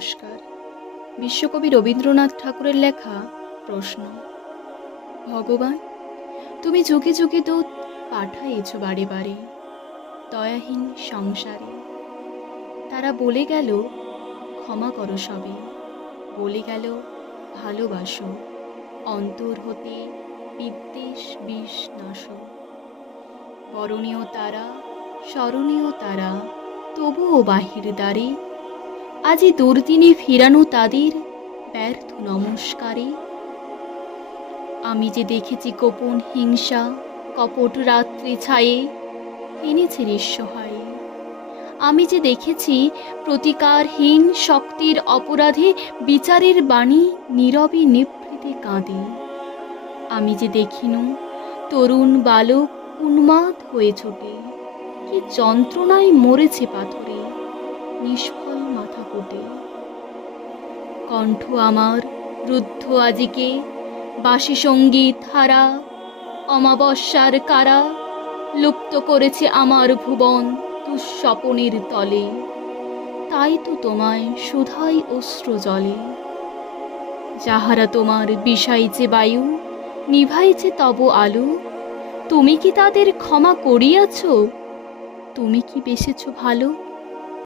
নমস্কার। বিশ্বকবি রবীন্দ্রনাথ ঠাকুরের লেখা প্রশ্ন। ভগবান, তুমি যুগে যুগে দূত পাঠাইছ বারে বারে দয়াহীন সংসারে। তারা বলে গেল ক্ষমা করো সবে, বলে গেল ভালোবাসো, অন্তর হতে বিদ্বেষ বিষ নাশ। বরণীয় তারা, স্মরণীয় তারা, তবুও বাহির দ্বারে আজি দুর্দিনে ফিরানো তাদের ব্যর্থ নমস্কারে। আমি যে দেখেছি গোপন হিংসা কপট রাত্রি ছায়ে এনেছে নিঃসহায়ে। আমি যে দেখেছি প্রতিকারহীন শক্তির অপরাধে বিচারের বাণী নীরবে নিভৃতে কাঁদে। আমি যে দেখিনু তরুণ বালক উন্মাদ হয়ে ছোটে, কি যন্ত্রণায় মরেছে পাথরে নিষ্ফল মাথা কোটে। কণ্ঠ আমার রুদ্ধ আজিকে বাসি সঙ্গীত হারা, অমাবস্যার কারা লুপ্ত করেছে আমার ভুবন দুঃস্বপনের তলে। তাই তো তোমায় সুধাই অশ্র জলে, যাহারা তোমার বিষাইছে বায়ু, নিভাইছে তব আলো। তুমি কি তাদের ক্ষমা করিয়াছ? তুমি কি বেসেছ ভালো?